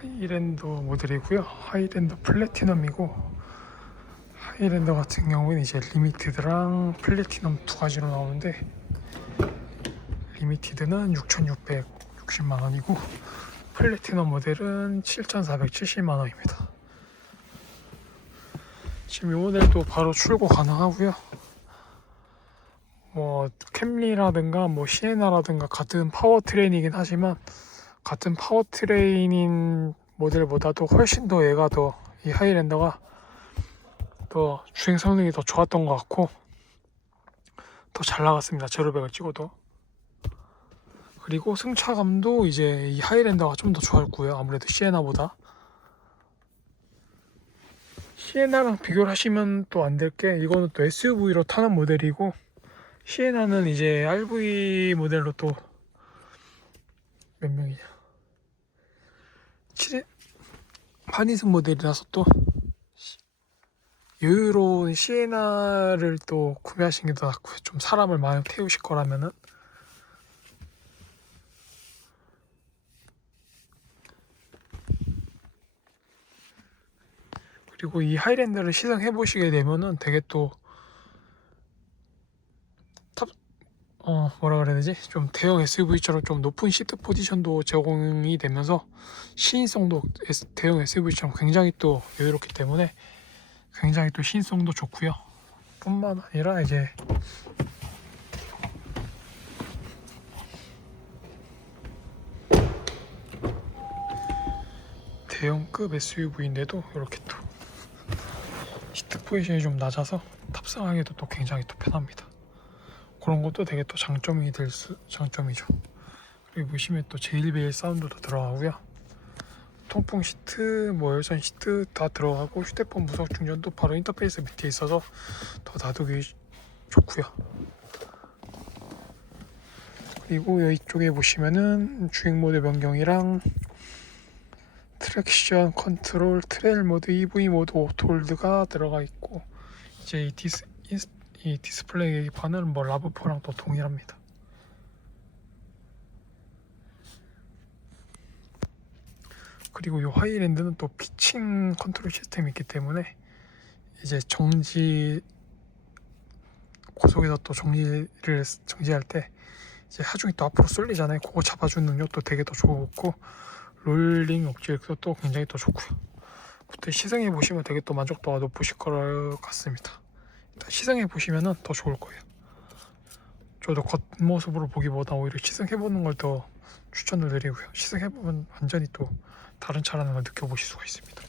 하이랜더 모델이고요. 하이랜더 플래티넘이고 하이랜더 같은 경우는 이제 리미티드랑 플래티넘 두 가지로 나오는데 리미티드는 6,660만 원이고 플래티넘 모델은 7,470만 원입니다. 지금 이 모델도 바로 출고 가능하고요. 뭐 캠리라든가 뭐 시에나라든가 같은 파워트레인이긴 하지만 같은 파워트레인인 모델보다도 훨씬 더 얘가 더 이 하이랜더가 더 주행 성능이 더 좋았던 것 같고 더 잘 나갔습니다. 제로백을 찍어도 그리고 승차감도 이제 이 하이랜더가 좀 더 좋았고요. 아무래도 시에나보다 시에나랑 비교를 하시면 또 안 될 게 이거는 또 SUV로 타는 모델이고 시에나는 이제 RV 모델로 또 몇 명이냐 7인 한인승 모델이라서 또 시- 여유로운 시에나를 또 구매하시는 게 더 낫고요 좀 사람을 많이 태우실 거라면은. 그리고 이 하이랜드를 시승해 보시게 되면은 되게 또 탑, 어 뭐라 그래야 되지? 좀 대형 SUV처럼 좀 높은 시트 포지션도 제공이 되면서 시인성도 대형 SUV처럼 굉장히 또 여유롭기 때문에 굉장히 또 시인성도 좋고요. 뿐만 아니라 이제 대형급 SUV인데도 이렇게 또 시트 포지션이 좀 낮아서 탑승하기도 또 굉장히 또 편합니다. 그런 것도 되게 또 장점이 될 수, 장점이죠. 그리고 보시면 또 제일베일 사운드도 들어가고요. 통풍 시트, 뭐 열선 시트 다 들어가고 휴대폰 무선 충전도 바로 인터페이스 밑에 있어서 더 놔두기 좋고요. 그리고 이쪽에 보시면은 주행 모드 변경이랑 트랙션 컨트롤 트레일 모드 EV 모드 오토홀드가 들어가 있고 이제 이, 디스, 이 디스플레이 계기판은 뭐 라브4랑 또 동일합니다 그리고 이 하이랜드는 또 피칭 컨트롤 시스템이 있기 때문에 이제 정지 고속에서 또 정지를 정지할 때 이제 하중이 또 앞으로 쏠리잖아요 그거 잡아주는 능력도 되게 더 좋고 롤링 억제력도 또 굉장히 또 좋고요. 그때 시승해 보시면 되게 또 만족도가 높으실 것 같습니다. 시승해 보시면은 더 좋을 거예요. 저도 겉모습으로 보기보다 오히려 시승해 보는 걸 더 추천을 드리고요. 시승해 보면 완전히 또 다른 차라는 걸 느껴보실 수가 있습니다.